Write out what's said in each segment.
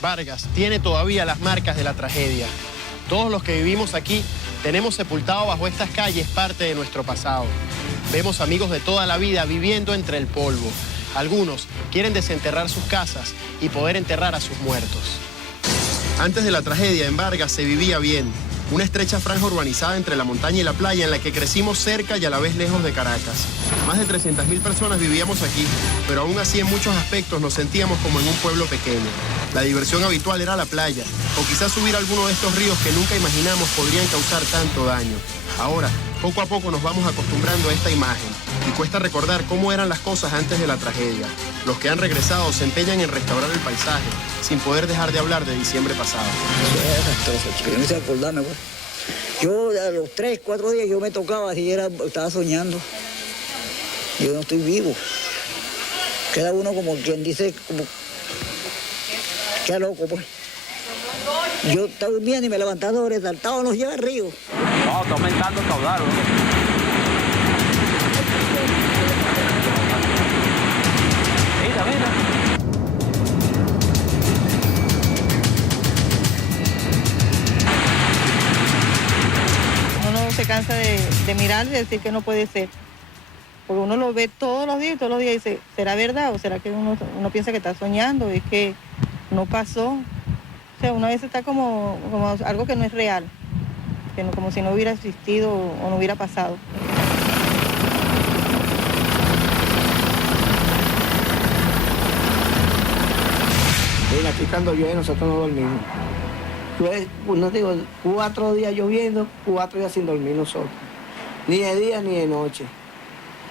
Vargas tiene todavía las marcas de la tragedia. Todos los que vivimos aquí tenemos sepultado bajo estas calles parte de nuestro pasado. Vemos amigos de toda la vida viviendo entre el polvo. Algunos quieren desenterrar sus casas y poder enterrar a sus muertos. Antes de la tragedia, en Vargas se vivía bien. Una estrecha franja urbanizada entre la montaña y la playa en la que crecimos cerca y a la vez lejos de Caracas. Más de 300.000 personas vivíamos aquí, pero aún así en muchos aspectos nos sentíamos como en un pueblo pequeño. La diversión habitual era la playa, o quizás subir a alguno de estos ríos que nunca imaginamos podrían causar tanto daño. Ahora, poco a poco nos vamos acostumbrando a esta imagen y cuesta recordar cómo eran las cosas antes de la tragedia. Los que han regresado se empeñan en restaurar el paisaje, sin poder dejar de hablar de diciembre pasado. Eso es desastroso, chico. Yo no sé acordarme, pues. Yo a los 3, 4 días yo me tocaba y estaba soñando. Yo no estoy vivo. Queda uno como quien dice, como queda loco, pues. Yo estaba durmiendo y me levantaba sobresaltado, nos lleva al río. No, está aumentando el caudal, ¿no? Mira. Uno se cansa de mirar y decir que no puede ser. Porque uno lo ve todos los días y todos los días dice, ¿será verdad o será que uno piensa que está soñando? Es que no pasó. O sea, una vez está como algo que no es real, que no, como si no hubiera existido o no hubiera pasado. Mira, aquí cuando llueve nosotros no dormimos. Llueve, no digo, 4 días lloviendo, 4 días sin dormir nosotros. Ni de día ni de noche.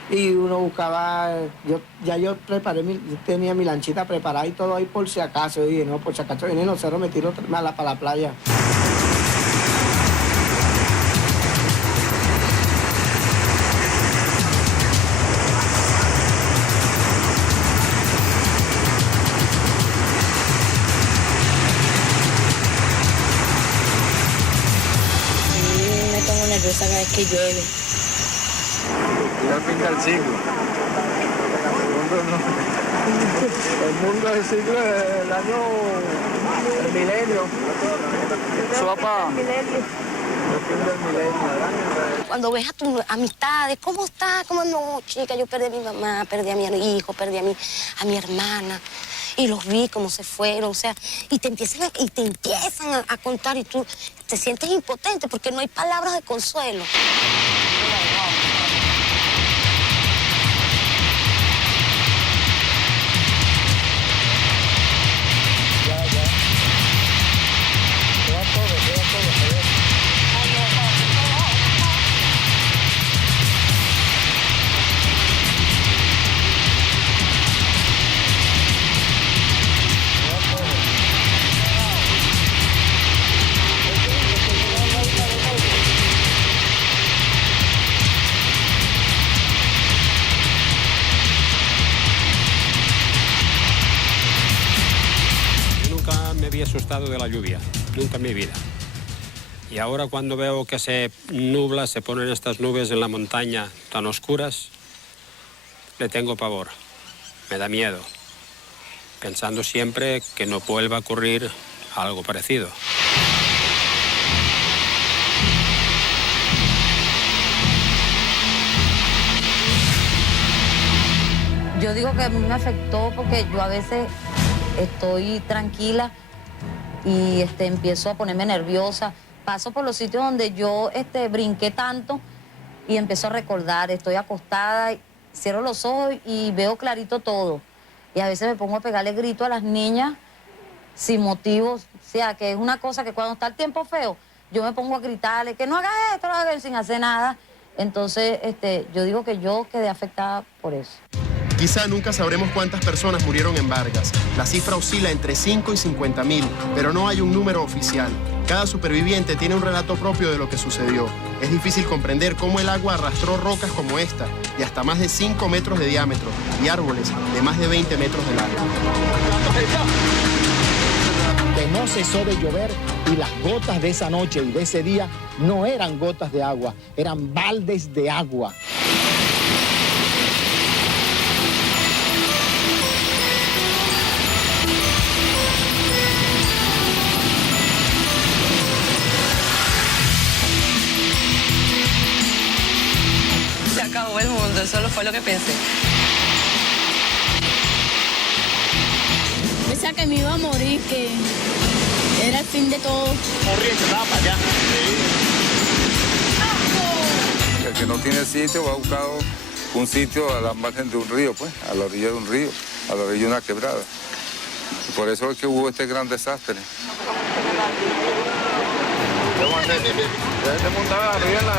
Y uno buscaba, yo preparé, tenía mi lanchita preparada y todo ahí por si acaso. Y dije, no, por si acaso vienen los cerros, me tiro para la playa. Me pongo nerviosa cada vez que llueve. Ya pinta el siglo. El mundo es el siglo del año, el milenio. Eso va para... Cuando ves a tus amistades, ¿cómo estás? ¿Cómo no? Chica, yo perdí a mi mamá, perdí a mi hijo, perdí a mi hermana. Y los vi cómo se fueron, o sea, y te empiezan a contar y tú te sientes impotente porque no hay palabras de consuelo. Había asustado de la lluvia, nunca en mi vida. Y ahora cuando veo que se nubla, se ponen estas nubes en la montaña tan oscuras, le tengo pavor, me da miedo, pensando siempre que no vuelva a ocurrir algo parecido. Yo digo que a mí me afectó porque yo a veces estoy tranquila y empiezo a ponerme nerviosa. Paso por los sitios donde yo brinqué tanto y empiezo a recordar. Estoy acostada, cierro los ojos y veo clarito todo. Y a veces me pongo a pegarle grito a las niñas sin motivos. O sea, que es una cosa que cuando está el tiempo feo, yo me pongo a gritarle que no hagas esto, no hagas esto, sin hacer nada. Entonces, yo digo que yo quedé afectada por eso. Quizá nunca sabremos cuántas personas murieron en Vargas. La cifra oscila entre 5 y 50.000, pero no hay un número oficial. Cada superviviente tiene un relato propio de lo que sucedió. Es difícil comprender cómo el agua arrastró rocas como esta, de hasta más de 5 metros de diámetro, y árboles de más de 20 metros de largo. Que no cesó de llover y las gotas de esa noche y de ese día no eran gotas de agua, eran baldes de agua. fue lo que pensé. Pensaba que me iba a morir, que era el fin de todo. Corriente, estaba para allá. El que no tiene sitio va a buscar un sitio a la margen de un río, pues, a la orilla de un río, a la orilla de una quebrada. Y por eso es que hubo este gran desastre.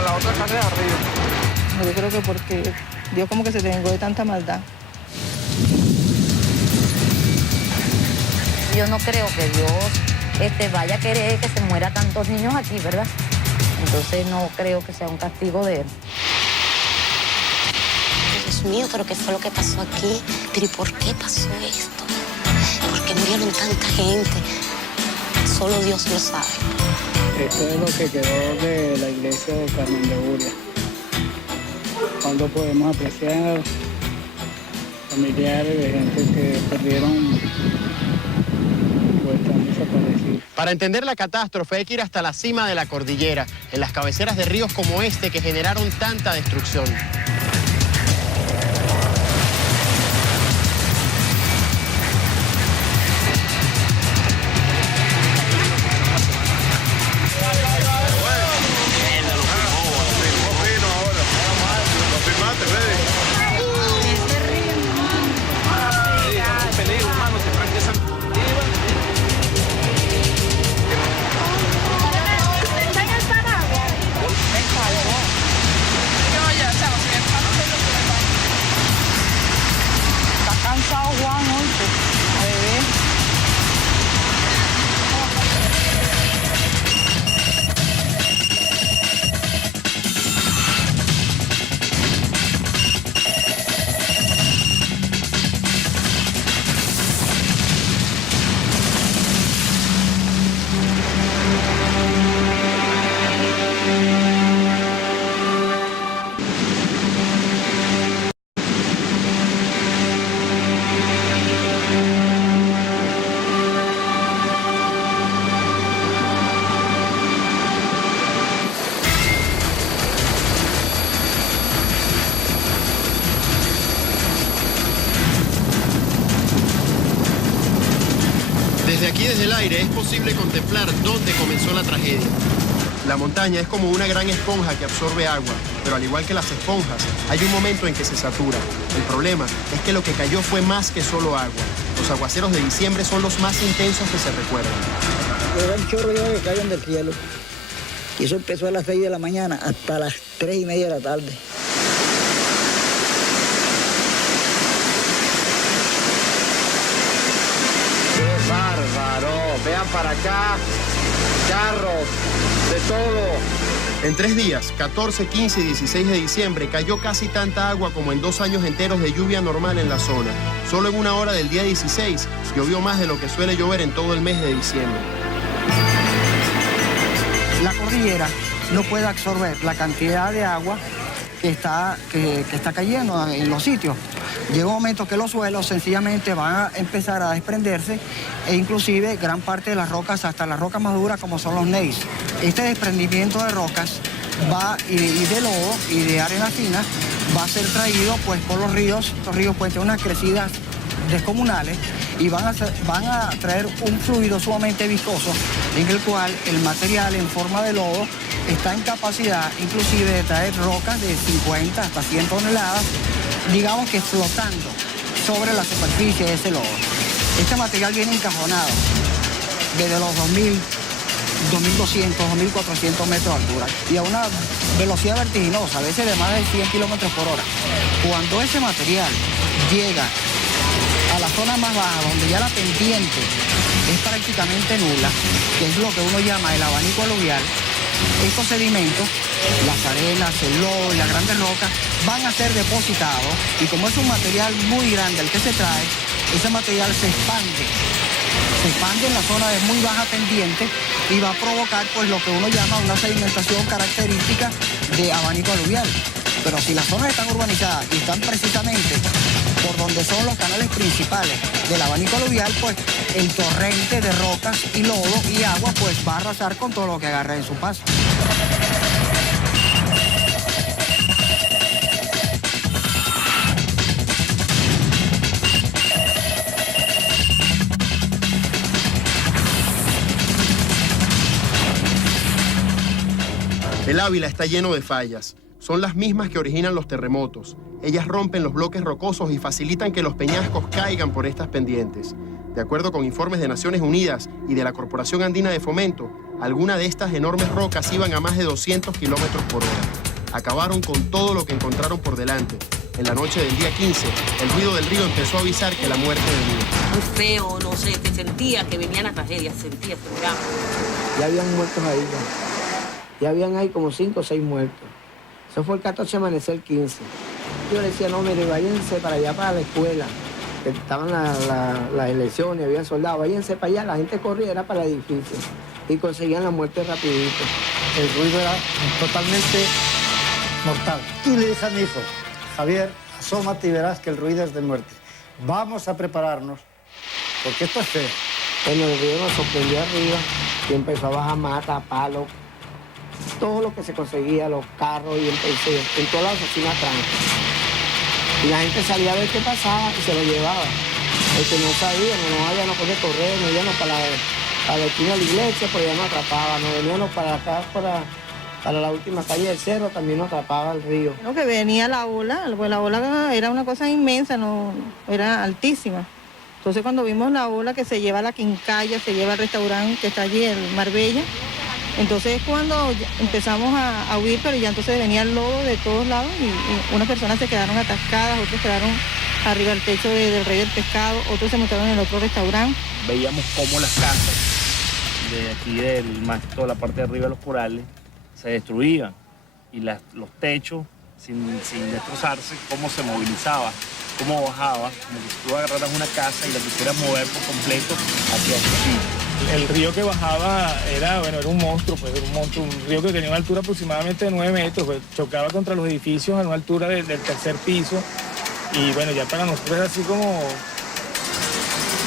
La otra casa de arriba. Yo creo que porque Dios como que se vengó de tanta maldad. Yo no creo que Dios vaya a querer que se muera tantos niños aquí, ¿verdad? Entonces no creo que sea un castigo de él. Dios mío, pero ¿qué fue lo que pasó aquí? Pero ¿y por qué pasó esto? ¿Por qué murieron tanta gente? Solo Dios lo sabe. Esto es lo que quedó de la iglesia de Carmen de Uria. Cuando podemos apreciar familiares de gente que perdieron o están desaparecidos. Para entender la catástrofe hay que ir hasta la cima de la cordillera, en las cabeceras de ríos como este que generaron tanta destrucción. Desde aquí, desde el aire, es posible contemplar dónde comenzó la tragedia. La montaña es como una gran esponja que absorbe agua, pero al igual que las esponjas, hay un momento en que se satura. El problema es que lo que cayó fue más que solo agua. Los aguaceros de diciembre son los más intensos que se recuerdan. Era un chorro de agua que caían del cielo. Y eso empezó a las 6 de la mañana hasta las 3:30 de la tarde. ¡Qué bárbaro! Vean para acá, carros, de todo. En 3 días, 14, 15 y 16 de diciembre, cayó casi tanta agua como en 2 años enteros de lluvia normal en la zona. Solo en una hora del día 16, llovió más de lo que suele llover en todo el mes de diciembre. La cordillera no puede absorber la cantidad de agua que está cayendo en los sitios. Llega un momento que los suelos sencillamente van a empezar a desprenderse e inclusive gran parte de las rocas, hasta las rocas más duras como son los gneiss. Este desprendimiento de rocas y de lodo y de arena fina va a ser traído pues por los ríos. Estos ríos pueden tener unas crecidas descomunales y van a traer un fluido sumamente viscoso en el cual el material en forma de lodo está en capacidad inclusive de traer rocas de 50 hasta 100 toneladas, digamos que flotando sobre la superficie de ese lodo. Este material viene encajonado desde los 2.000, 2.200, 2.400 metros de altura y a una velocidad vertiginosa, a veces de más de 100 kilómetros por hora. Cuando ese material llega a la zona más baja, donde ya la pendiente es prácticamente nula, que es lo que uno llama el abanico aluvial, estos sedimentos, las arenas, el lodo y las grandes rocas van a ser depositados y como es un material muy grande el que se trae, ese material se expande en la zona de muy baja pendiente y va a provocar pues lo que uno llama una sedimentación característica de abanico aluvial. Pero si las zonas están urbanizadas y están precisamente por donde son los canales principales del abanico aluvial, pues el torrente de rocas y lodo y agua pues va a arrasar con todo lo que agarre en su paso. El Ávila está lleno de fallas. Son las mismas que originan los terremotos. Ellas rompen los bloques rocosos y facilitan que los peñascos caigan por estas pendientes. De acuerdo con informes de Naciones Unidas y de la Corporación Andina de Fomento, algunas de estas enormes rocas iban a más de 200 kilómetros por hora. Acabaron con todo lo que encontraron por delante. En la noche del día 15, el ruido del río empezó a avisar que la muerte venía. Muy feo, no sé, te sentía que venía la tragedia, sentía. Ya habían muertos ahí, ya habían ahí como 5 o 6 muertos. Eso fue el 14 amanecer 15. Yo le decía, no, mire, váyanse para allá, para la escuela. Estaban las elecciones, había soldados, váyanse para allá, la gente corría, era para el edificio. Y conseguían la muerte rapidito. El ruido era totalmente mortal. Y le dije a mi hijo, Javier, asómate y verás que el ruido es de muerte. Vamos a prepararnos, porque esto es feo. Bueno, el río nos sorprendió arriba y empezó a bajar mata, palos, todo lo que se conseguía, los carros, y empecé en toda la oficina tranca. Y la gente salía a ver qué pasaba y se lo llevaba. El que no sabía, no podía correr, no íbamos para la esquina de la iglesia, pues ya nos atrapaba, nos veníamos para acá, para la última calle del cerro, también nos atrapaba el río. Lo que venía la ola, pues la ola era una cosa inmensa, no, era altísima. Entonces cuando vimos la ola que se lleva a la Quincalla, se lleva al restaurante que está allí, el Marbella, entonces cuando empezamos a huir, pero ya entonces venía el lodo de todos lados y unas personas se quedaron atascadas, otros quedaron arriba del techo del Rey del Pescado, otros se montaron en el otro restaurante. Veíamos cómo las casas de aquí, más que toda la parte de arriba de los corales, se destruían y los techos, sin destrozarse, cómo se movilizaba, cómo bajaba, como que si tú agarraras una casa y la quisieras mover por completo hacia otro sitio. El río que bajaba era un monstruo, pues, un río que tenía una altura aproximadamente de 9 metros, pues, chocaba contra los edificios a una altura del tercer piso y bueno, ya para nosotros era así como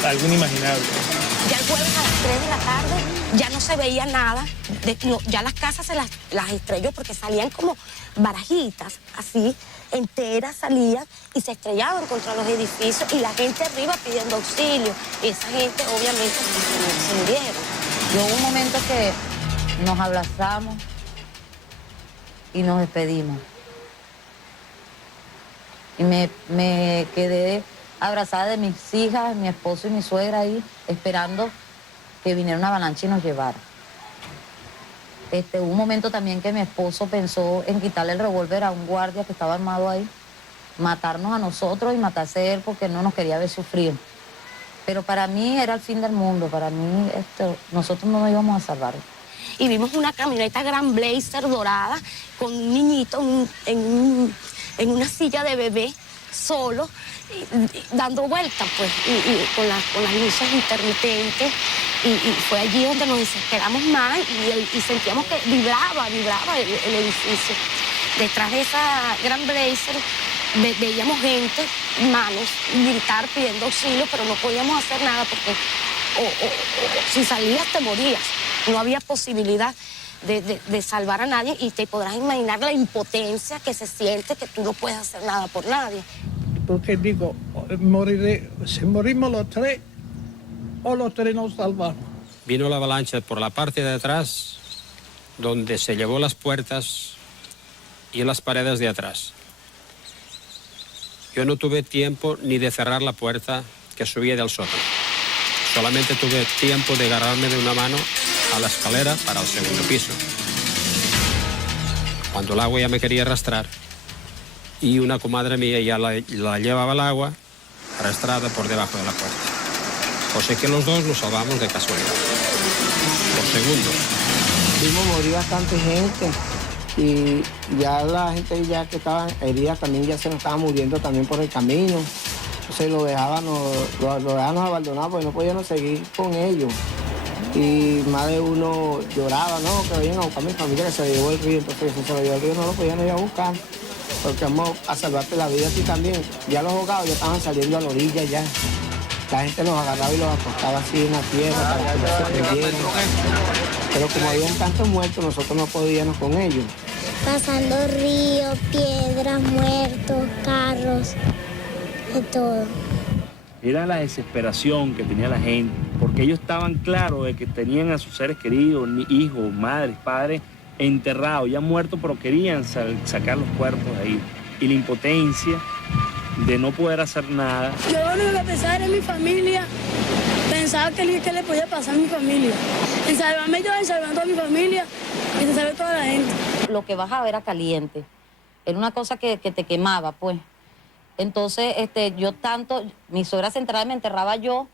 algo inimaginable. Ya el jueves a las 3 de la tarde ya no se veía nada, ya las casas se las estrelló porque salían como barajitas, así, enteras salían y se estrellaban contra los edificios y la gente arriba pidiendo auxilio. Y esa gente obviamente se murieron. Yo hubo un momento que nos abrazamos y nos despedimos. Y me quedé abrazada de mis hijas, mi esposo y mi suegra ahí, esperando que viniera una avalancha y nos llevara. Hubo un momento también que mi esposo pensó en quitarle el revólver a un guardia que estaba armado ahí, matarnos a nosotros y matarse él porque no nos quería ver sufrir. Pero para mí era el fin del mundo, para mí nosotros no nos íbamos a salvar. Y vimos una camioneta Gran Blazer dorada con un niñito en una silla de bebé solo, dando vueltas, pues, y con las luces intermitentes. Y fue allí donde nos desesperamos más y sentíamos que vibraba el edificio. Detrás de esa Gran Blazer veíamos gente, manos, gritar pidiendo auxilio, pero no podíamos hacer nada porque si salías te morías. No había posibilidad de salvar a nadie y te podrás imaginar la impotencia que se siente que tú no puedes hacer nada por nadie. Porque digo, si morimos los tres, o los tres nos salvamos. Vino la avalancha por la parte de atrás, donde se llevó las puertas y las paredes de atrás. Yo no tuve tiempo ni de cerrar la puerta que subía del sótano. Solamente tuve tiempo de agarrarme de una mano a la escalera para el segundo piso. Cuando el agua ya me quería arrastrar y una comadre mía ya la llevaba al agua arrastrada por debajo de la puerta. O sea que los dos nos salvamos de casualidad, por segundos. Vimos morir bastante gente y ya la gente ya que estaba herida también ya se nos estaba muriendo también por el camino. Entonces lo dejábamos abandonados porque no podíamos seguir con ellos. Y más de uno lloraba, ¿no? Que vayan a buscar a mi familia que se llevó el río. Entonces si se lo llevó el río no lo podían ir a buscar. Porque vamos a salvarte la vida así también. Ya los ahogados ya estaban saliendo a la orilla ya. La gente los agarraba y los acostaba así en la tierra para que no se perdieran. Pero como habían tantos muertos, nosotros no podíamos con ellos. Pasando ríos, piedras, muertos, carros, de todo. Era la desesperación que tenía la gente, porque ellos estaban claros de que tenían a sus seres queridos, hijos, madres, padres, enterrados, ya muertos, pero querían sacar los cuerpos de ahí. Y la impotencia de no poder hacer nada. Yo lo único que pensaba era en mi familia. Pensaba que le podía pasar a mi familia. En salvarme yo, en salvando a mi familia y en salvar a toda la gente. Lo que bajaba era caliente. Era una cosa que te quemaba, pues. Entonces, yo tanto, mi suegra se entraba y me enterraba yo,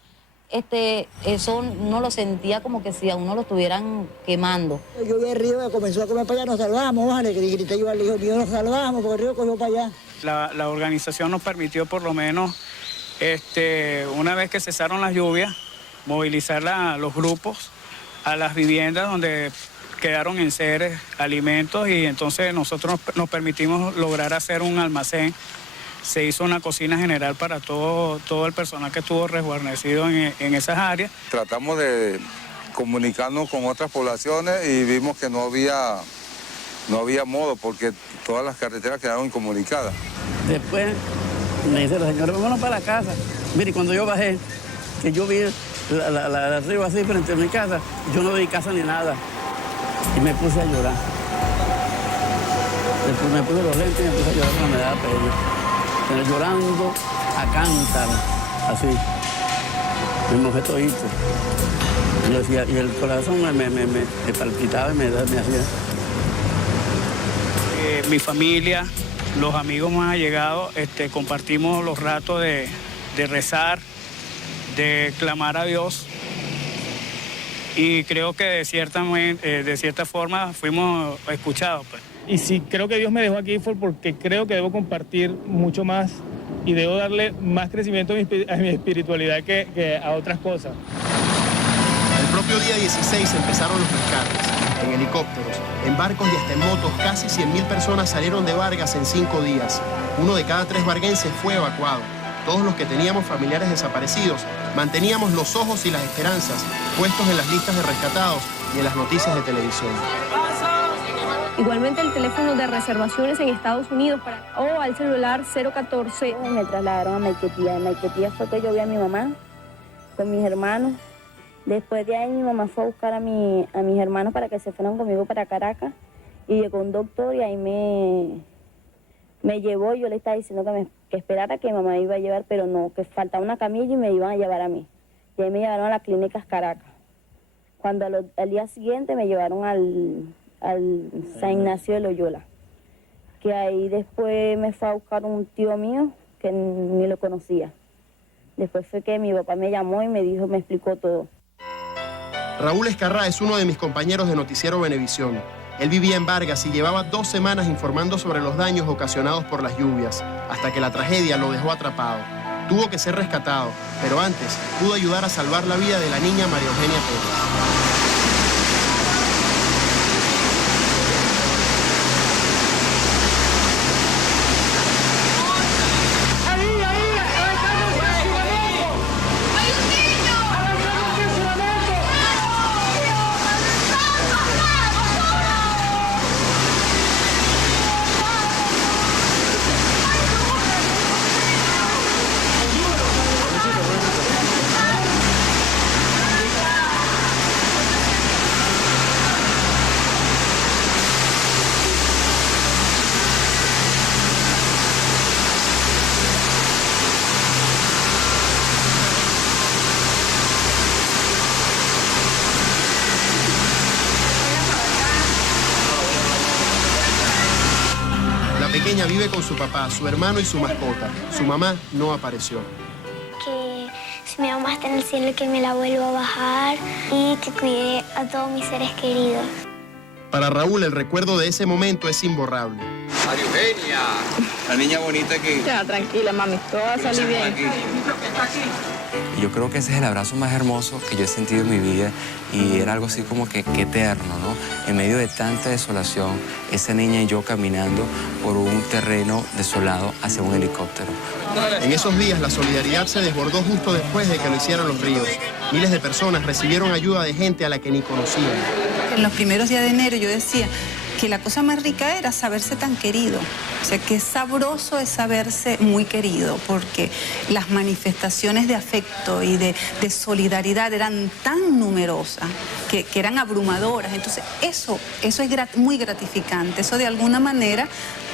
eso no lo sentía como que si a uno lo estuvieran quemando. Yo vi el río, comenzó a comer para allá, nos salvamos, vale, grité yo al hijo mío, nos salvamos, porque el río cogió para allá. La organización nos permitió por lo menos, una vez que cesaron las lluvias, movilizar los grupos a las viviendas donde quedaron enseres, alimentos, y entonces nosotros nos permitimos lograr hacer un almacén. Se hizo una cocina general para todo el personal que estuvo resguarnecido en esas áreas. Tratamos de comunicarnos con otras poblaciones y vimos que no había modo porque todas las carreteras quedaron incomunicadas. Después me dice la señora, vámonos para la casa. Mire, cuando yo bajé, que yo vi el río así frente a mi casa, yo no vi casa ni nada. Y me puse a llorar. Después me puse los lentes y me puse a llorar, pero me daba pena. Pero llorando a cántar, así. Me mojé todito. Y el corazón me palpitaba y me hacía. Mi familia, los amigos más allegados, compartimos los ratos de rezar, de clamar a Dios. Y creo que de cierta forma fuimos escuchados, pues. Y si creo que Dios me dejó aquí fue porque creo que debo compartir mucho más y debo darle más crecimiento a mi espiritualidad que a otras cosas. El propio día 16 empezaron los rescates. En helicópteros, en barcos y hasta en motos, casi 100.000 personas salieron de Vargas en 5 días. 1 de cada 3 varguenses fue evacuado. Todos los que teníamos familiares desaparecidos manteníamos los ojos y las esperanzas puestos en las listas de rescatados y en las noticias de televisión. Igualmente el teléfono de reservaciones en Estados Unidos o al celular 014. Me trasladaron a Maiquetía. En Maiquetía fue que yo vi a mi mamá con mis hermanos. Después de ahí mi mamá fue a buscar a mis hermanos para que se fueran conmigo para Caracas. Y llegó un doctor y ahí me llevó. Yo le estaba diciendo que esperara que mi mamá me iba a llevar, pero no, que faltaba una camilla y me iban a llevar a mí. Y ahí me llevaron a las clínicas Caracas. Cuando al día siguiente me llevaron al San Ignacio de Loyola, que ahí después me fue a buscar un tío mío que ni lo conocía. Después fue que mi papá me llamó y me explicó todo. Raúl Escarrá es uno de mis compañeros de Noticiero Venevisión. Él vivía en Vargas y llevaba 2 semanas informando sobre los daños ocasionados por las lluvias, hasta que la tragedia lo dejó atrapado. Tuvo que ser rescatado, pero antes pudo ayudar a salvar la vida de la niña María Eugenia Pérez. Pequeña vive con su papá, su hermano y su mascota. Su mamá no apareció. Que si mi mamá está en el cielo, que me la vuelva a bajar y que cuide a todos mis seres queridos. Para Raúl, el recuerdo de ese momento es imborrable. María Eugenia, la niña bonita que... Ya, tranquila, mami, todo va a salir bien. Y yo creo que ese es el abrazo más hermoso que yo he sentido en mi vida y era algo así como que eterno, ¿no? En medio de tanta desolación, esa niña y yo caminando por un terreno desolado hacia un helicóptero. En esos días la solidaridad se desbordó justo después de que lo hicieron los ríos. Miles de personas recibieron ayuda de gente a la que ni conocían. En los primeros días de enero yo decía, que la cosa más rica era saberse tan querido. O sea, qué sabroso es saberse muy querido, porque las manifestaciones de afecto y de solidaridad eran tan numerosas que eran abrumadoras. Entonces, eso es muy gratificante. Eso de alguna manera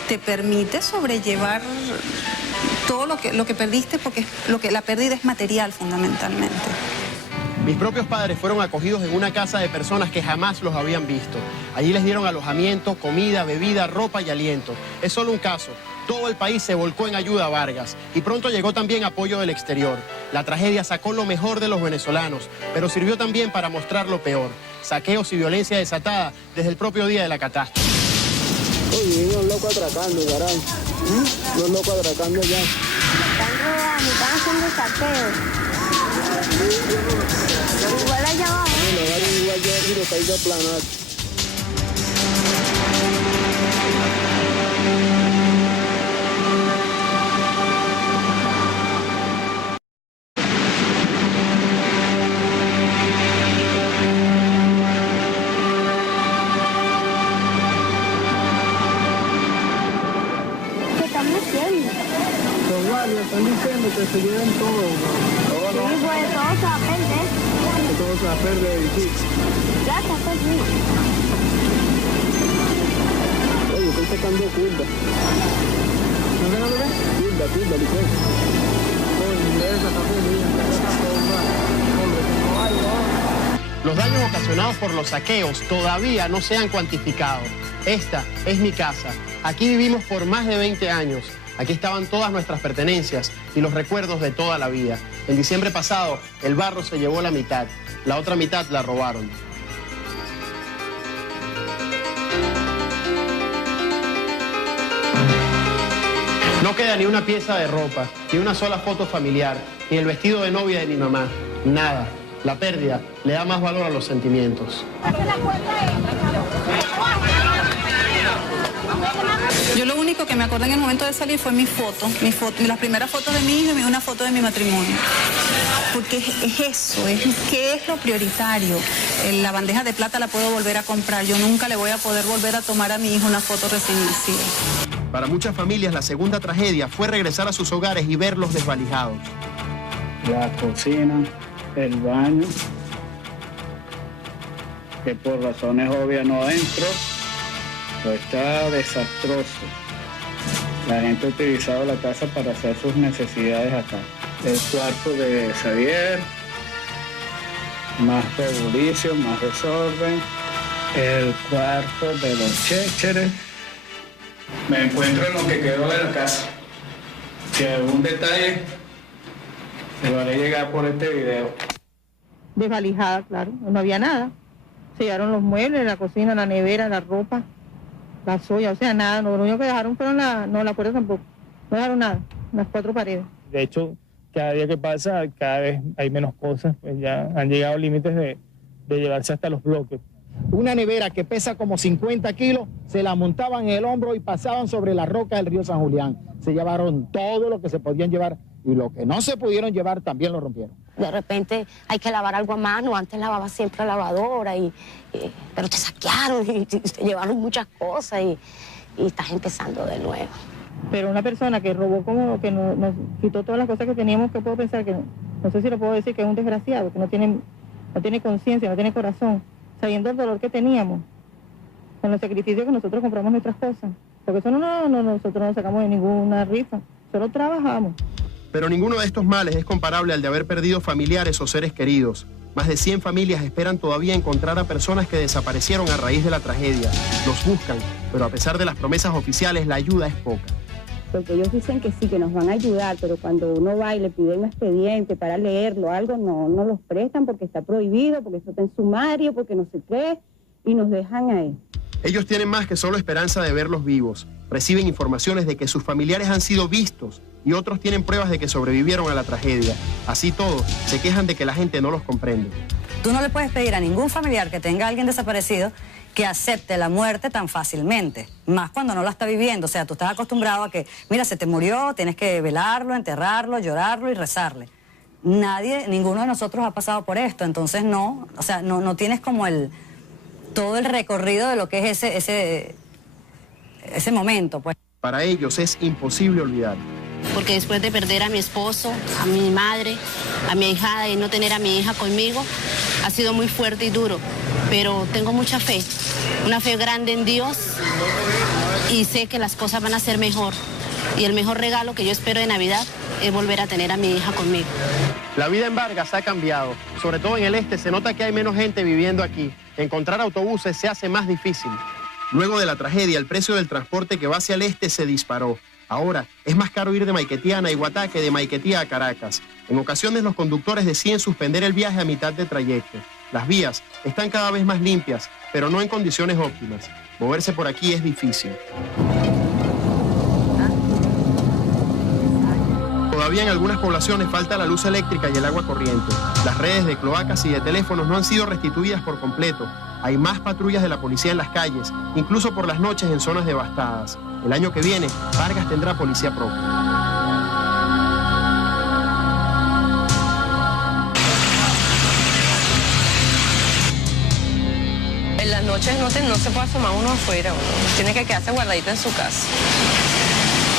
te permite sobrellevar todo lo que perdiste, porque la pérdida es material fundamentalmente. Mis propios padres fueron acogidos en una casa de personas que jamás los habían visto. Allí les dieron alojamiento, comida, bebida, ropa y aliento. Es solo un caso. Todo el país se volcó en ayuda a Vargas y pronto llegó también apoyo del exterior. La tragedia sacó lo mejor de los venezolanos, pero sirvió también para mostrar lo peor. Saqueos y violencia desatada desde el propio día de la catástrofe. Oye, unos locos atracando, caray. Unos locos atracando ya. Están robando, están haciendo saqueos. Igual allá abajo. Igual allá y los países aplanar. ¿Qué están haciendo? Los guardias están diciendo que se lleven todo. Sí, pues todo se va a perder. Todo se va a perder, sí. Ya está perdido. Oye, estoy sacando curva. ¿No ven a ver? Curva, licencia. Oye, esa está perdida, esa forma. Hombre, no hay, no. Los daños ocasionados por los saqueos todavía no se han cuantificado. Esta es mi casa. Aquí vivimos por más de 20 años. Aquí estaban todas nuestras pertenencias y los recuerdos de toda la vida. En diciembre pasado, el barro se llevó la mitad. La otra mitad la robaron. No queda ni una pieza de ropa, ni una sola foto familiar, ni el vestido de novia de mi mamá. Nada. La pérdida le da más valor a los sentimientos. Yo lo único que me acordé en el momento de salir fue mi foto, las primeras fotos de mi hijo y una foto de mi matrimonio. Porque es eso, ¿qué es lo prioritario? La bandeja de plata la puedo volver a comprar, yo nunca le voy a poder volver a tomar a mi hijo una foto recién nacida. Para muchas familias, la segunda tragedia fue regresar a sus hogares y verlos desvalijados. La cocina, el baño, que por razones obvias no entró. Está desastroso. La gente ha utilizado la casa para hacer sus necesidades acá. El cuarto de Xavier, más revolución, más desorden. El cuarto de los Chécheres. Me encuentro en lo que quedó de la casa. Si hay algún detalle, lo haré llegar por este video. Desvalijada, claro, no había nada. Se llevaron los muebles, la cocina, la nevera, la ropa, la soya, o sea, nada. Lo único que dejaron fueron la puerta tampoco. No dejaron nada, las 4 paredes. De hecho, cada día que pasa, cada vez hay menos cosas, pues ya han llegado límites de llevarse hasta los bloques. Una nevera que pesa como 50 kilos, se la montaban en el hombro y pasaban sobre las rocas del río San Julián. Se llevaron todo lo que se podían llevar y lo que no se pudieron llevar también lo rompieron. De repente hay que lavar algo a mano, antes lavaba siempre a lavadora, pero te saquearon y te llevaron muchas cosas y estás empezando de nuevo. Pero una persona que robó como que nos quitó todas las cosas que teníamos, que puedo pensar que no sé si lo puedo decir, que es un desgraciado, que no tiene conciencia, no tiene corazón, sabiendo el dolor que teníamos, con los sacrificios que nosotros compramos nuestras cosas. Porque eso nosotros no sacamos de ninguna rifa, solo trabajamos. Pero ninguno de estos males es comparable al de haber perdido familiares o seres queridos. Más de 100 familias esperan todavía encontrar a personas que desaparecieron a raíz de la tragedia. Los buscan, pero a pesar de las promesas oficiales, la ayuda es poca. Porque ellos dicen que sí, que nos van a ayudar, pero cuando uno va y le pide un expediente para leerlo, algo, no los prestan porque está prohibido, porque eso está en sumario, porque no sé qué, y nos dejan ahí. Ellos tienen más que solo esperanza de verlos vivos. Reciben informaciones de que sus familiares han sido vistos y otros tienen pruebas de que sobrevivieron a la tragedia. Así todo, se quejan de que la gente no los comprende. Tú no le puedes pedir a ningún familiar que tenga a alguien desaparecido que acepte la muerte tan fácilmente, más cuando no la está viviendo. O sea, tú estás acostumbrado a que, mira, se te murió, tienes que velarlo, enterrarlo, llorarlo y rezarle. Ninguno de nosotros ha pasado por esto, entonces no tienes como todo el recorrido de lo que es ese momento, pues. Para ellos es imposible olvidar. Porque después de perder a mi esposo, a mi madre, a mi ahijada y no tener a mi hija conmigo, ha sido muy fuerte y duro. Pero tengo mucha fe, una fe grande en Dios y sé que las cosas van a ser mejor. Y el mejor regalo que yo espero de Navidad es volver a tener a mi hija conmigo. La vida en Vargas ha cambiado. Sobre todo en el este se nota que hay menos gente viviendo aquí. Encontrar autobuses se hace más difícil. Luego de la tragedia, el precio del transporte que va hacia el este se disparó. Ahora es más caro ir de Maiquetía a Naiguatá que de Maiquetía a Caracas. En ocasiones los conductores deciden suspender el viaje a mitad de trayecto. Las vías están cada vez más limpias, pero no en condiciones óptimas. Moverse por aquí es difícil. Todavía en algunas poblaciones falta la luz eléctrica y el agua corriente. Las redes de cloacas y de teléfonos no han sido restituidas por completo. Hay más patrullas de la policía en las calles, incluso por las noches en zonas devastadas. El año que viene, Vargas tendrá policía propia. En las noches no se puede asomar uno afuera, uno tiene que quedarse guardadito en su casa.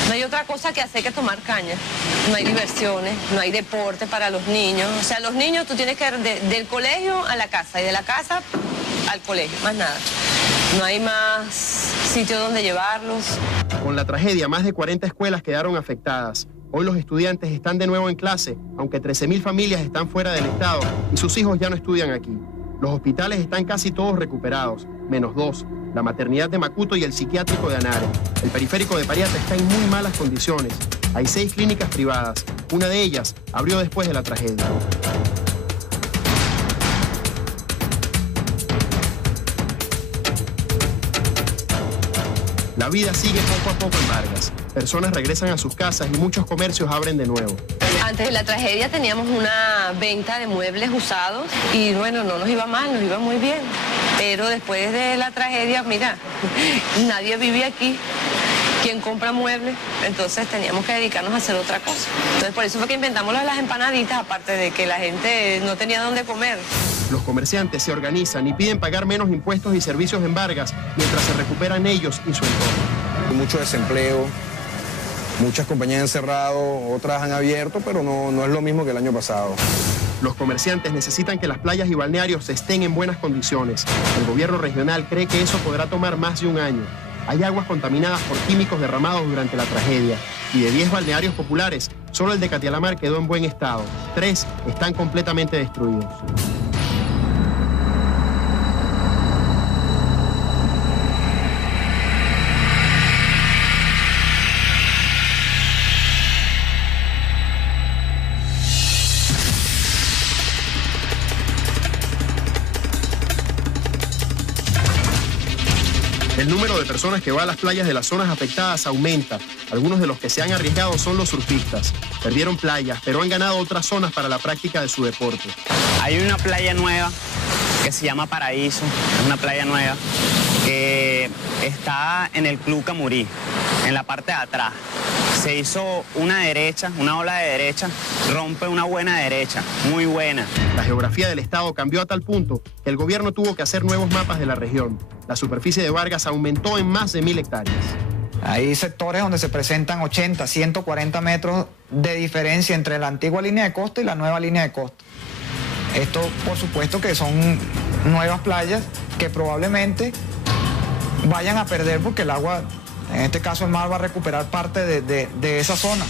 No hay otra cosa que hacer que tomar caña. No hay diversiones, no hay deporte para los niños. O sea, los niños tú tienes que ir del colegio a la casa y de la casa al colegio, más nada. No hay más sitio donde llevarlos. Con la tragedia, más de 40 escuelas quedaron afectadas. Hoy los estudiantes están de nuevo en clase, aunque 13.000 familias están fuera del estado y sus hijos ya no estudian aquí. Los hospitales están casi todos recuperados, menos 2. La maternidad de Macuto y el psiquiátrico de Anare. El periférico de Pariata está en muy malas condiciones. Hay 6 clínicas privadas. Una de ellas abrió después de la tragedia. La vida sigue poco a poco en Vargas. Personas regresan a sus casas y muchos comercios abren de nuevo. Antes de la tragedia teníamos una venta de muebles usados y bueno, no nos iba mal, nos iba muy bien. Pero después de la tragedia, mira, nadie vive aquí. ¿Quién compra muebles? Entonces teníamos que dedicarnos a hacer otra cosa. Entonces por eso fue que inventamos las empanaditas, aparte de que la gente no tenía dónde comer. Los comerciantes se organizan y piden pagar menos impuestos y servicios en Vargas mientras se recuperan ellos y su entorno. Hay mucho desempleo, muchas compañías han cerrado, otras han abierto, pero no es lo mismo que el año pasado. Los comerciantes necesitan que las playas y balnearios estén en buenas condiciones. El gobierno regional cree que eso podrá tomar más de un año. Hay aguas contaminadas por químicos derramados durante la tragedia. Y de 10 balnearios populares, solo el de Catialamar quedó en buen estado. 3 están completamente destruidos. El número de personas que va a las playas de las zonas afectadas aumenta. Algunos de los que se han arriesgado son los surfistas. Perdieron playas, pero han ganado otras zonas para la práctica de su deporte. Hay una playa nueva que se llama Paraíso, es una playa nueva que está en el Club Camurí, en la parte de atrás. Se hizo una derecha, una ola de derecha, rompe una buena derecha, muy buena. La geografía del estado cambió a tal punto que el gobierno tuvo que hacer nuevos mapas de la región. La superficie de Vargas aumentó en más de 1000 hectáreas. Hay sectores donde se presentan 80, 140 metros de diferencia entre la antigua línea de costa y la nueva línea de costa. Esto, por supuesto, que son nuevas playas que probablemente vayan a perder porque el agua, en este caso el mar, va a recuperar parte de esa zona,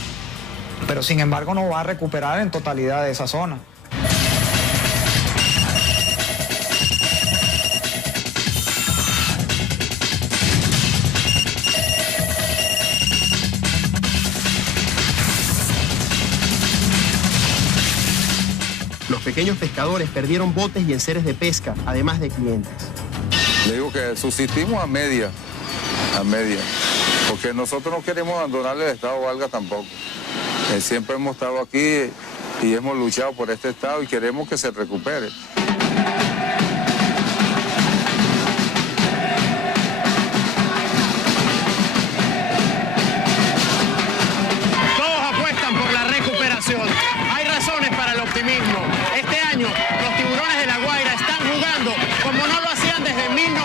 pero sin embargo no va a recuperar en totalidad de esa zona. Los pequeños pescadores perdieron botes y enseres de pesca, además de clientes. Le digo que subsistimos a media, porque nosotros no queremos abandonarle el estado Vargas tampoco. Siempre hemos estado aquí y hemos luchado por este estado y queremos que se recupere. Todos apuestan por la recuperación. Hay razones para el optimismo. Este año los tiburones de La Guaira están jugando como no lo hacían desde 1900.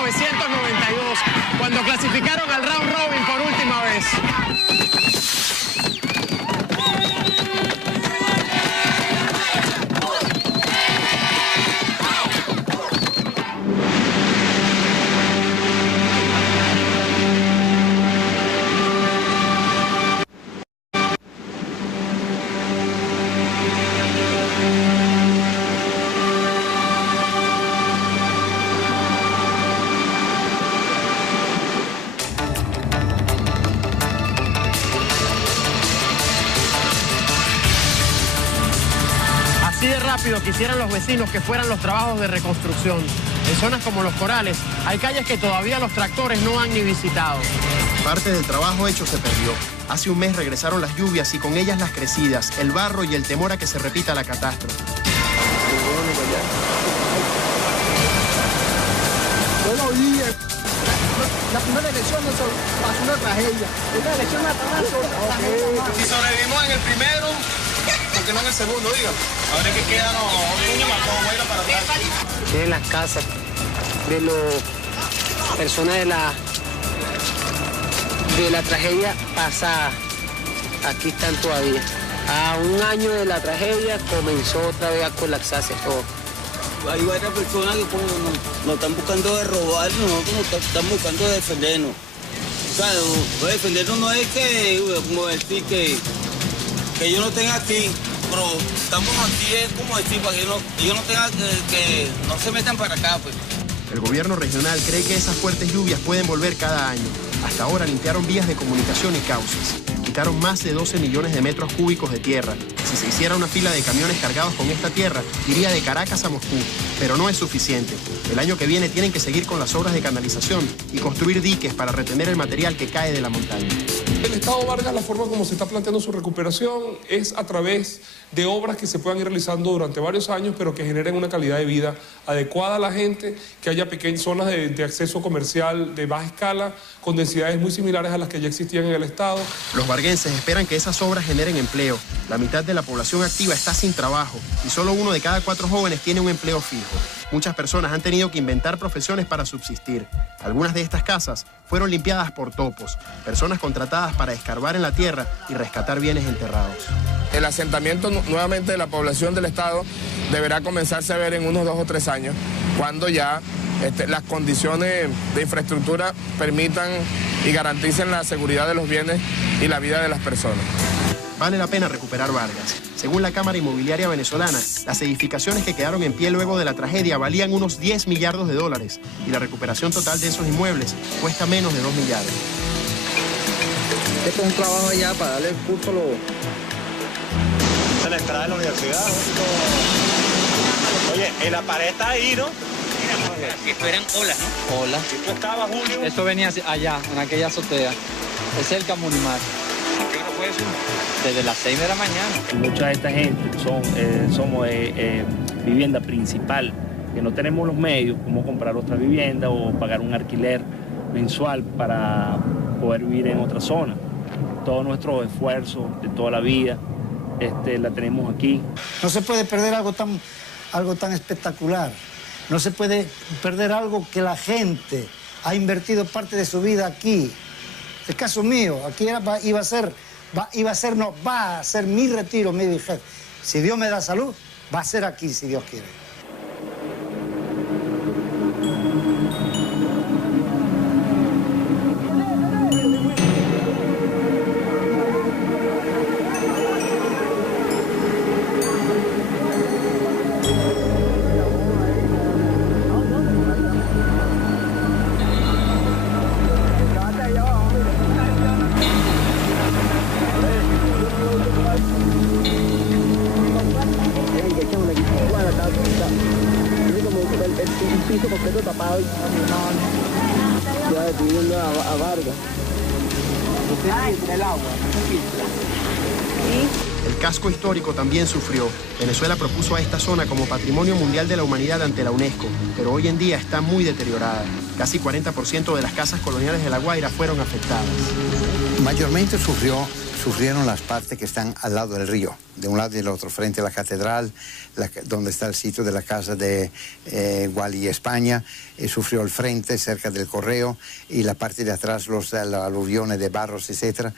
rápido quisieran los vecinos que fueran los trabajos de reconstrucción. En zonas como Los Corales hay calles que todavía los tractores no han ni visitado. Parte del trabajo hecho se perdió. Hace un mes regresaron las lluvias y con ellas las crecidas, el barro y el temor a que se repita la catástrofe. Buenos días. La primera elección nos pasó una tragedia. Esta elección Si sobrevivimos en el primero, ¿por qué no en el segundo, diga? Ahora que quedan los niños más como Guaira para atrás. Tienen las casas de las personas de la tragedia pasada. Aquí están todavía. A un año de la tragedia comenzó otra vez a colapsarse todo. Hay varias personas que como nos están buscando de robar, nosotros nos están buscando de defendernos. O sea, defendernos no es que, como decir que yo no tenga aquí, pero estamos aquí es como decir para que ellos no tengan, que no se metan para acá, pues. El gobierno regional cree que esas fuertes lluvias pueden volver cada año. Hasta ahora limpiaron vías de comunicación y cauces. Quitaron más de 12 millones de metros cúbicos de tierra. Si se hiciera una fila de camiones cargados con esta tierra, iría de Caracas a Moscú. Pero no es suficiente. El año que viene tienen que seguir con las obras de canalización y construir diques para retener el material que cae de la montaña. El Estado Vargas, la forma como se está planteando su recuperación es a través de obras que se puedan ir realizando durante varios años, pero que generen una calidad de vida adecuada a la gente, que haya pequeñas zonas de acceso comercial de baja escala, con densidades muy similares a las que ya existían en el Estado. Los varguenses esperan que esas obras generen empleo. La mitad de la población activa está sin trabajo y solo 1 de cada 4 jóvenes tiene un empleo fijo. Muchas personas han tenido que inventar profesiones para subsistir. Algunas de estas casas fueron limpiadas por topos, personas contratadas para escarbar en la tierra y rescatar bienes enterrados. El asentamiento nuevamente de la población del Estado deberá comenzarse a ver en unos 2 o 3 años, cuando ya las condiciones de infraestructura permitan y garanticen la seguridad de los bienes y la vida de las personas. Vale la pena recuperar Vargas. Según la Cámara Inmobiliaria Venezolana, las edificaciones que quedaron en pie luego de la tragedia valían unos 10 millardos de dólares y la recuperación total de esos inmuebles cuesta menos de 2 millardos. Esto es un trabajo allá para darle el curso a los... Esta es la entrada de la universidad. Oye, en la pared está ahí, ¿no? Esto eran olas, ¿no? Hola. ¿Tú estabas, Julio? Esto venía allá, en aquella azotea. Es el Camunimar. ¿Qué hora fue eso? Desde las 6 de la mañana. Mucha de esta gente somos vivienda principal, que no tenemos los medios como comprar otra vivienda o pagar un alquiler mensual para poder vivir en otra zona. Todo nuestro esfuerzo de toda la vida la tenemos aquí. No se puede perder algo tan espectacular. No se puede perder algo que la gente ha invertido parte de su vida aquí. El caso mío, aquí va a ser mi retiro, mi vejez. Si Dios me da salud, va a ser aquí, si Dios quiere. El casco histórico también sufrió. Venezuela propuso a esta zona como Patrimonio Mundial de la Humanidad ante la UNESCO, pero hoy en día está muy deteriorada. Casi 40% de las casas coloniales de La Guaira fueron afectadas. Mayormente sufrieron las partes que están al lado del río, de un lado y del otro, frente a la catedral, donde está el sitio de la casa de Guali España, sufrió el frente cerca del correo y la parte de atrás, los aluviones de Barros, etc.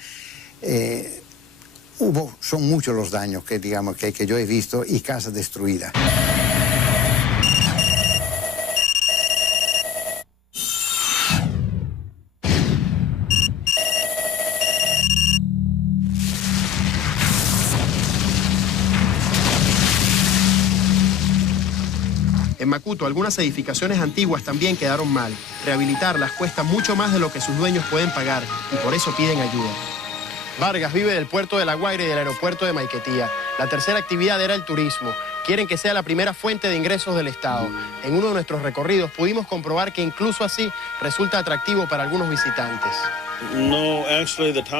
Son muchos los daños que yo he visto y casas destruidas. En Macuto, algunas edificaciones antiguas también quedaron mal. Rehabilitarlas cuesta mucho más de lo que sus dueños pueden pagar y por eso piden ayuda. Vargas vive del puerto de La Guaira y del aeropuerto de Maiquetía. La tercera actividad era el turismo. Quieren que sea la primera fuente de ingresos del Estado. En uno de nuestros recorridos pudimos comprobar que incluso así resulta atractivo para algunos visitantes.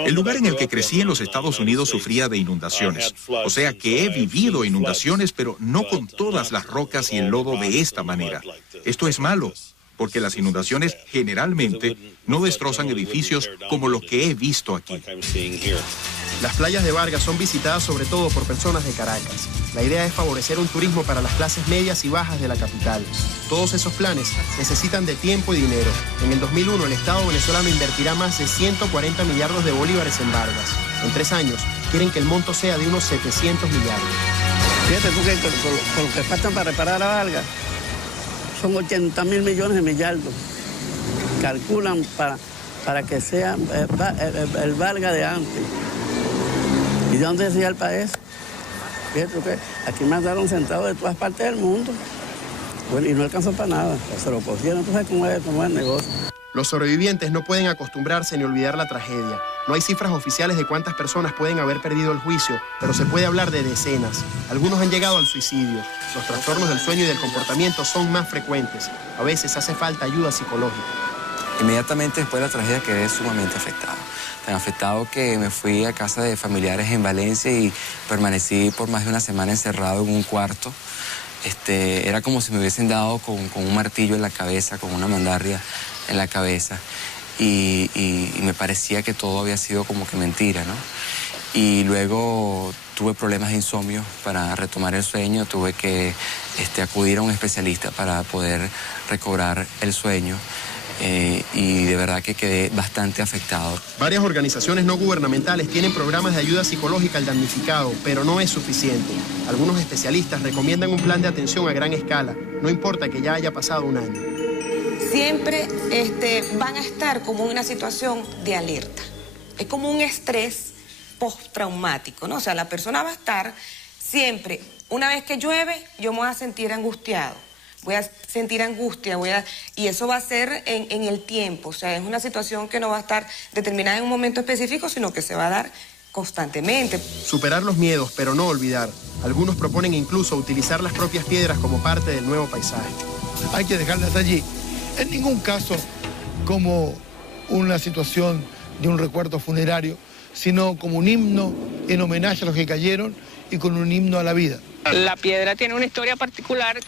El lugar en el que crecí en los Estados Unidos sufría de inundaciones. O sea que he vivido inundaciones, pero no con todas las rocas y el lodo de esta manera. Esto es malo, porque las inundaciones generalmente no destrozan edificios como lo que he visto aquí. Las playas de Vargas son visitadas sobre todo por personas de Caracas. La idea es favorecer un turismo para las clases medias y bajas de la capital. Todos esos planes necesitan de tiempo y dinero. En el 2001 el Estado venezolano invertirá más de 140 millardos de bolívares en Vargas. En 3 años quieren que el monto sea de unos 700 millardos. Fíjate tú que con lo que faltan para reparar a Vargas son 80.000 millones de millardos. Calculan para que sea el Vargas de antes. ¿Y de dónde decía el país? Fíjate que aquí mandaron centavos de todas partes del mundo. Bueno, y no alcanzó para nada. Se lo cogieron, tú sabes cómo es el negocio. Los sobrevivientes no pueden acostumbrarse ni olvidar la tragedia. No hay cifras oficiales de cuántas personas pueden haber perdido el juicio, pero se puede hablar de decenas. Algunos han llegado al suicidio. Los trastornos del sueño y del comportamiento son más frecuentes. A veces hace falta ayuda psicológica. Inmediatamente después de la tragedia quedé sumamente afectado. Tan afectado que me fui a casa de familiares en Valencia y permanecí por más de una semana encerrado en un cuarto. Era como si me hubiesen dado con un martillo en la cabeza, con una mandarria en la cabeza. Y me parecía que todo había sido como que mentira, ¿no? Y luego tuve problemas de insomnio para retomar el sueño. Tuve que acudir a un especialista para poder recobrar el sueño. Y de verdad que quedé bastante afectado. Varias organizaciones no gubernamentales tienen programas de ayuda psicológica al damnificado, pero no es suficiente. Algunos especialistas recomiendan un plan de atención a gran escala, no importa que ya haya pasado un año. Siempre van a estar como en una situación de alerta. Es como un estrés postraumático, ¿no? O sea, la persona va a estar siempre, una vez que llueve, yo me voy a sentir angustiado. Voy a sentir angustia, y eso va a ser en el tiempo. O sea, es una situación que no va a estar determinada en un momento específico, sino que se va a dar constantemente. Superar los miedos, pero no olvidar. Algunos proponen incluso utilizar las propias piedras como parte del nuevo paisaje. Hay que dejarlas allí. En ningún caso como una situación de un recuerdo funerario, sino como un himno en homenaje a los que cayeron y con un himno a la vida. La piedra tiene una historia particular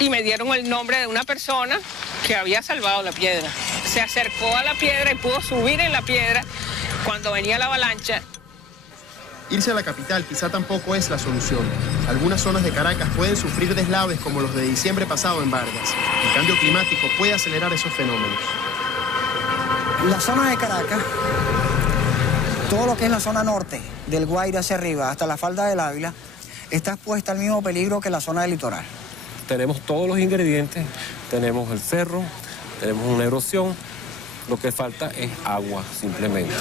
y me dieron el nombre de una persona que había salvado la piedra. Se acercó a la piedra y pudo subir en la piedra cuando venía la avalancha. Irse a la capital quizá tampoco es la solución. Algunas zonas de Caracas pueden sufrir deslaves como los de diciembre pasado en Vargas. El cambio climático puede acelerar esos fenómenos. La zona de Caracas, todo lo que es la zona norte, del Guaire hacia arriba, hasta la falda del Ávila, está expuesta al mismo peligro que la zona del litoral. Tenemos todos los ingredientes, tenemos el cerro, tenemos una erosión, lo que falta es agua, simplemente.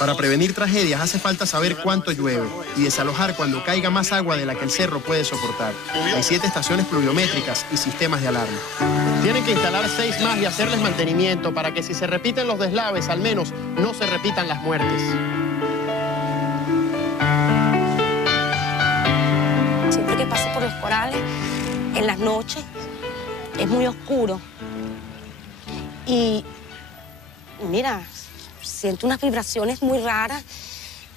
Para prevenir tragedias hace falta saber cuánto llueve y desalojar cuando caiga más agua de la que el cerro puede soportar. Hay 7 estaciones pluviométricas y sistemas de alarma. Tienen que instalar 6 más y hacerles mantenimiento para que si se repiten los deslaves, al menos no se repitan las muertes. Siempre que paso por los corales, en las noches, es muy oscuro. Y mira, siento unas vibraciones muy raras,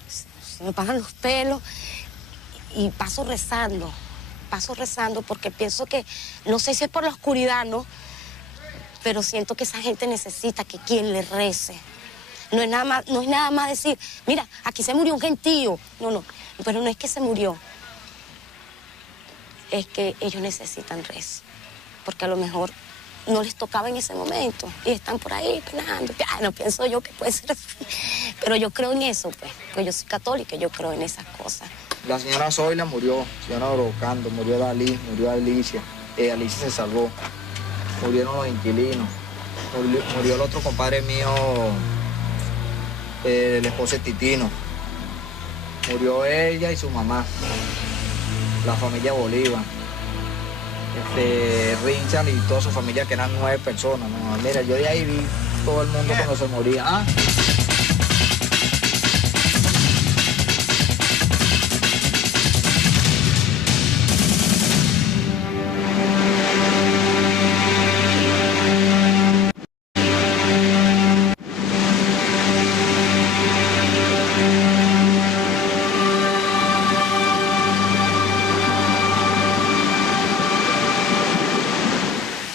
se me paran los pelos y paso rezando porque pienso que, no sé si es por la oscuridad, ¿no? Pero siento que esa gente necesita que quien le rece. No es nada más decir, mira, aquí se murió un gentío. No, pero no es que se murió. Es que ellos necesitan rezo, porque a lo mejor no les tocaba en ese momento y están por ahí penando. No pienso yo que puede ser así, pero yo creo en eso, pues yo soy católica y yo creo en esas cosas. La señora Zoila murió, señora Brocando, murió Dalí, murió Alicia, Alicia se salvó, murieron los inquilinos, murió el otro compadre mío, el esposo de Titino, murió ella y su mamá, la familia Bolívar. Richard y toda su familia, que eran 9 personas, ¿no? Mira, yo de ahí vi todo el mundo cuando se moría.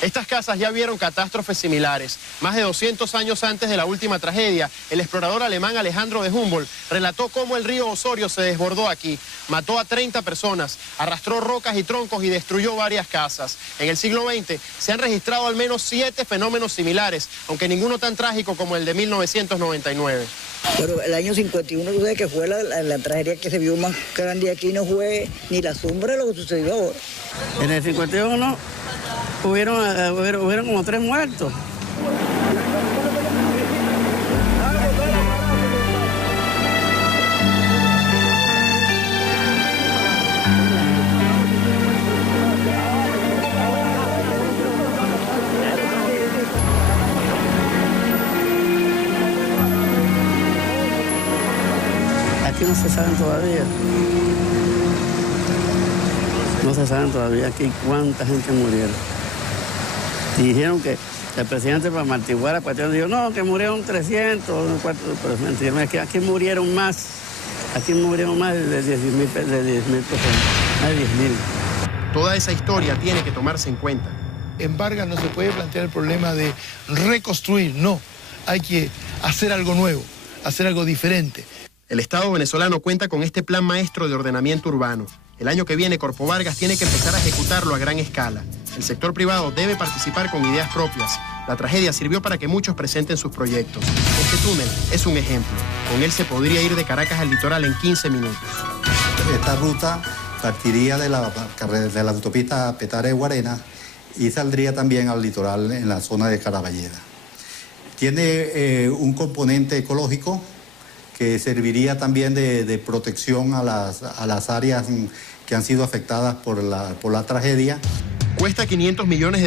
Estas casas ya vieron catástrofes similares. Más de 200 años antes de la última tragedia, el explorador alemán Alejandro de Humboldt relató cómo el río Osorio se desbordó aquí, mató a 30 personas, arrastró rocas y troncos y destruyó varias casas. En el siglo XX se han registrado al menos 7 fenómenos similares, aunque ninguno tan trágico como el de 1999. Pero el año 51, tú sabes que fue la tragedia que se vio más grande aquí, no fue ni la sombra de lo que sucedió ahora. En el 51 hubieron como 3 muertos. Aquí no se saben todavía. No se saben todavía aquí cuánta gente murieron. Y dijeron que el presidente para amortiguar la cuestión dijo, no, que murieron 300, pero es mentira, es que aquí murieron más. Aquí murieron más de 10.000 personas, más de 10.000. Toda esa historia tiene que tomarse en cuenta. En Vargas no se puede plantear el problema de reconstruir, no. Hay que hacer algo nuevo, hacer algo diferente. El Estado venezolano cuenta con este plan maestro de ordenamiento urbano. El año que viene, Corpo Vargas tiene que empezar a ejecutarlo a gran escala. El sector privado debe participar con ideas propias. La tragedia sirvió para que muchos presenten sus proyectos. Este túnel es un ejemplo. Con él se podría ir de Caracas al litoral en 15 minutos. Esta ruta partiría de la autopista Petare-Guarena y saldría también al litoral en la zona de Caraballeda. Tiene un componente ecológico que serviría también de protección a las áreas que han sido afectadas por la tragedia. Cuesta $500 millones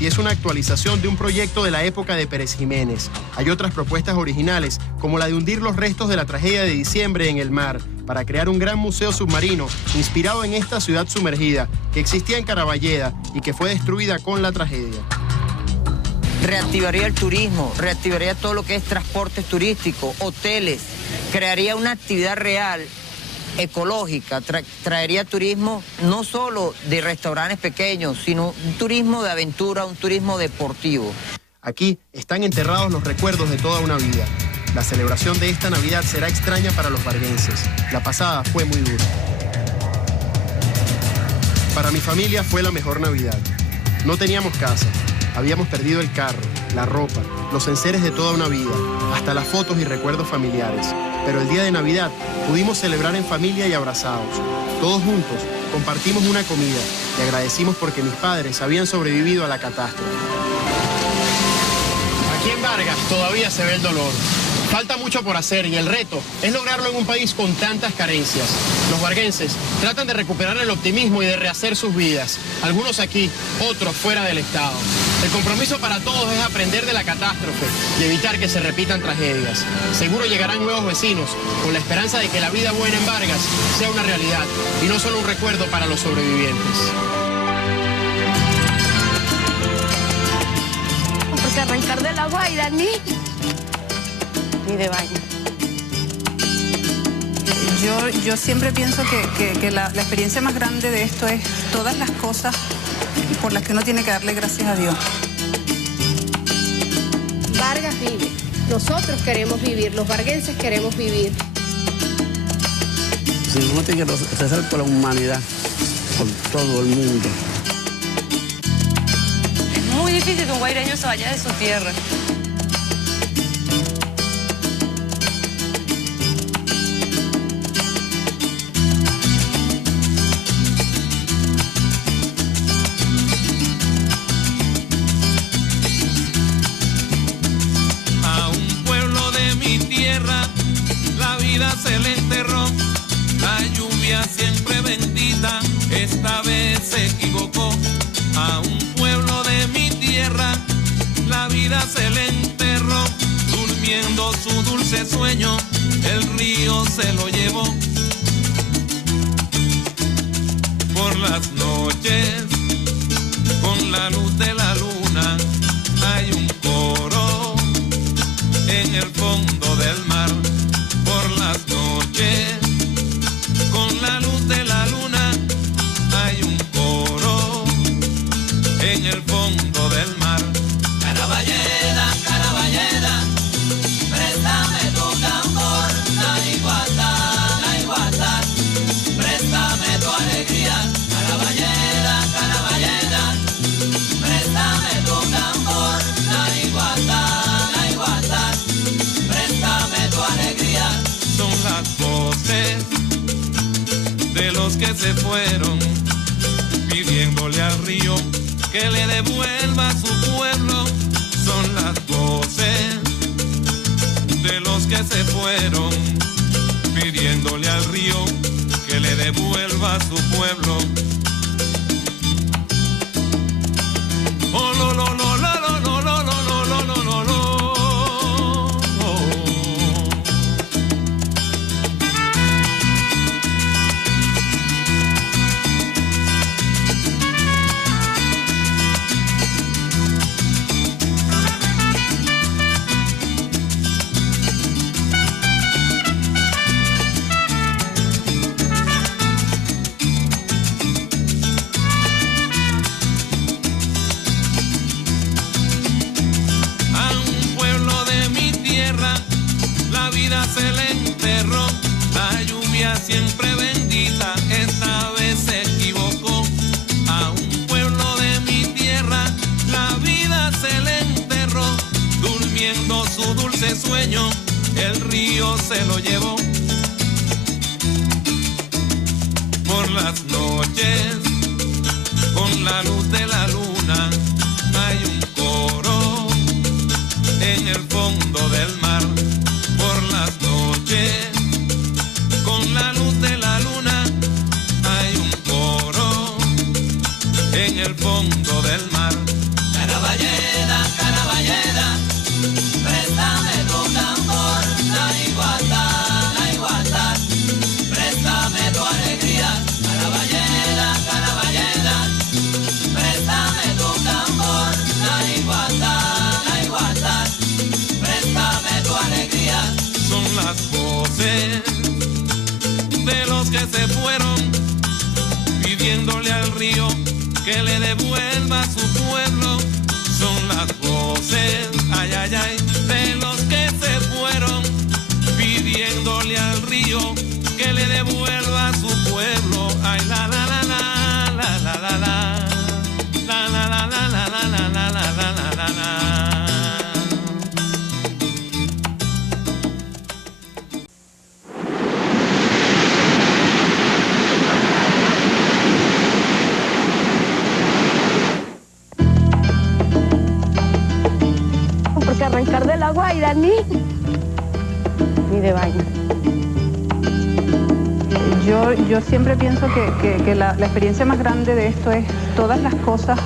y es una actualización de un proyecto de la época de Pérez Jiménez. Hay otras propuestas originales, como la de hundir los restos de la tragedia de diciembre en el mar, para crear un gran museo submarino inspirado en esta ciudad sumergida que existía en Caraballeda y que fue destruida con la tragedia. Reactivaría el turismo, reactivaría todo lo que es transportes turísticos, hoteles, crearía una actividad real, ecológica, traería turismo no solo de restaurantes pequeños, sino un turismo de aventura, un turismo deportivo. Aquí están enterrados los recuerdos de toda una vida. La celebración de esta Navidad será extraña para los varguenses. La pasada fue muy dura. Para mi familia fue la mejor Navidad. No teníamos casa. Habíamos perdido el carro, la ropa, los enseres de toda una vida, hasta las fotos y recuerdos familiares. Pero el día de Navidad pudimos celebrar en familia y abrazados. Todos juntos compartimos una comida y agradecimos porque mis padres habían sobrevivido a la catástrofe. Aquí en Vargas todavía se ve el dolor. Falta mucho por hacer y el reto es lograrlo en un país con tantas carencias. Los varguenses tratan de recuperar el optimismo y de rehacer sus vidas. Algunos aquí, otros fuera del Estado. El compromiso para todos es aprender de la catástrofe y evitar que se repitan tragedias. Seguro llegarán nuevos vecinos con la esperanza de que la vida buena en Vargas sea una realidad y no solo un recuerdo para los sobrevivientes. Porque arrancar de la Guaira, ni de vaina. Yo siempre pienso que la experiencia más grande de esto es todas las cosas por las que uno tiene que darle gracias a Dios. Vargas vive. Nosotros queremos vivir, los varguenses queremos vivir. Si uno tiene que rezar por la humanidad, por todo el mundo. Es muy difícil que un guaireño se vaya de su tierra. Se le enterró, la lluvia siempre bendita, esta vez se equivocó. A un pueblo de mi tierra, la vida se le enterró, durmiendo su dulce sueño, el río se lo llevó. Por las noches, con la luz de la luna, hay un coro en el fondo del mar. Por las noches, con la luz de la luna, hay un coro en el fondo del que se fueron, pidiéndole al río que le devuelva a su pueblo. Son las voces de los que se fueron, pidiéndole al río que le devuelva a su pueblo. Oh, lo, lo, lo, lo, lo, lo, lo, lo, lo, lo, lo, lo. Se le enterró, la lluvia siempre bendita, esta vez se equivocó. A un pueblo de mi tierra, la vida se le enterró, durmiendo su dulce sueño, el río se lo llevó. Por las noches, con la luz de la luna, hay un coro en el fondo del mar. Por las noches, con la luz de la luna, hay un coro en el fondo del mar. Caraballeda, Caraballeda, préstame tu tambor, la igualdad, préstame tu alegría. Caraballeda, Caraballeda, préstame tu tambor, la igualdad, préstame tu alegría. Son las voces de los que se fueron, pidiéndole al río que le devuelva a su pueblo. Son las voces, ay, ay, ay, de los que se fueron, pidiéndole al río que le devuelva a su pueblo. Ay, la, la, la, la, la, la, la, la, la, la, la, la, la, la, la, la, la, la, la. Porque arrancar de la Guaira ni de vaina. Yo siempre pienso que la experiencia más grande de esto es todas las cosas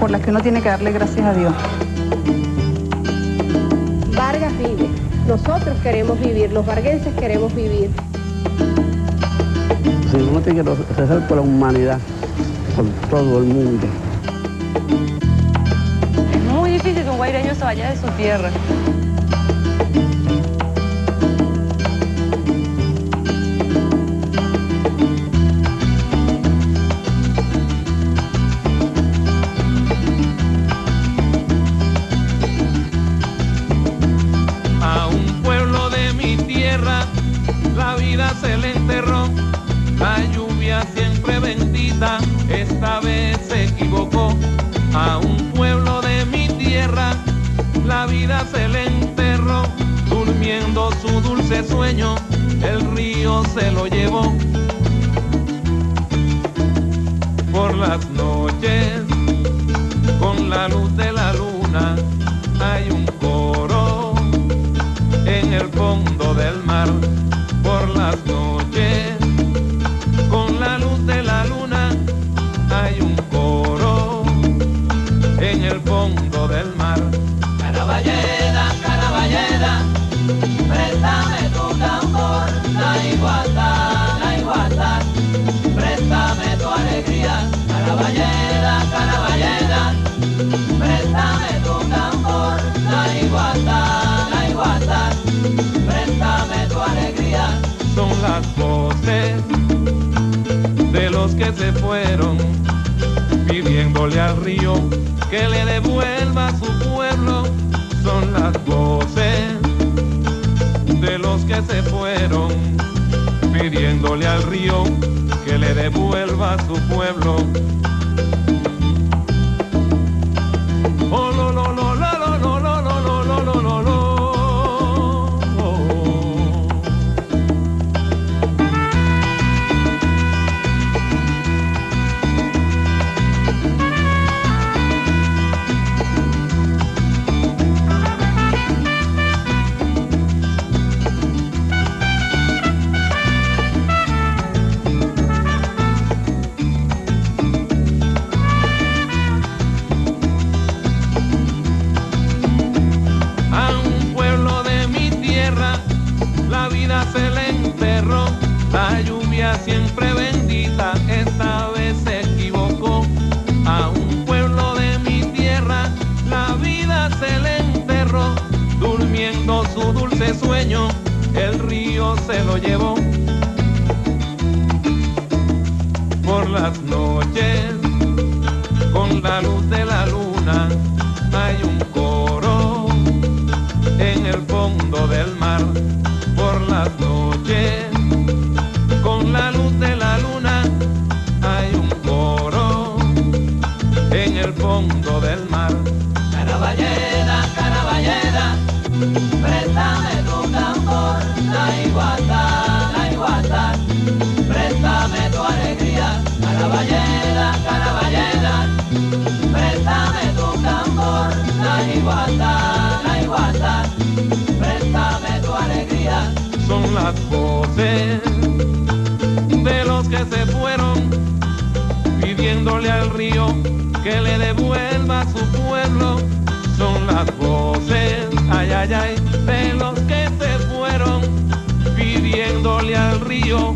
por las que uno tiene que darle gracias a Dios. Vargas vive. Nosotros queremos vivir, los varguenses queremos vivir. Sí, uno tiene que rezar por la humanidad, por todo el mundo. Es muy difícil que un guaireño se vaya de su tierra. La vida se le enterró, la lluvia siempre bendita, esta vez se equivocó. A un pueblo de mi tierra, la vida se le enterró, durmiendo su dulce sueño, el río se lo llevó. Por las noches, con la luz de la luna, hay un coro en el fondo del mar. Por las noches, con la luz de la luna, hay un coro en el fondo del mar. Caraballeda, Caraballeda, préstame tu tambor, la igualdad, préstame tu alegría. Caraballeda, Caraballeda, préstame tu tambor, la igualdad, préstame tu alegría. Son las voces de los que se fueron, pidiéndole al río que le devuelva a su pueblo. Son las voces de los que se fueron, pidiéndole al río que le devuelva a su pueblo. Oh, lo, lo, lo, lo, lo, lo, lo, lo, lo, lo, lo, lo. siempre bendita, esta vez se equivocó. A un pueblo de mi tierra la vida se le enterró. Durmiendo su dulce sueño, el río se lo llevó. Por las noches, con la luz de la luna, hay un coro en el fondo del mar. Por las noches, con la luz de la luna, hay un coro en el fondo del mar. Caraballeda, Caraballeda, préstame tu tambor, la iguata, préstame tu alegría. Caraballeda, Caraballeda, préstame tu tambor, la iguata, préstame tu alegría. Son las voces de los que se fueron, pidiéndole al río que le devuelva su pueblo. Son las voces, ay, ay, ay, de los que se fueron, pidiéndole al río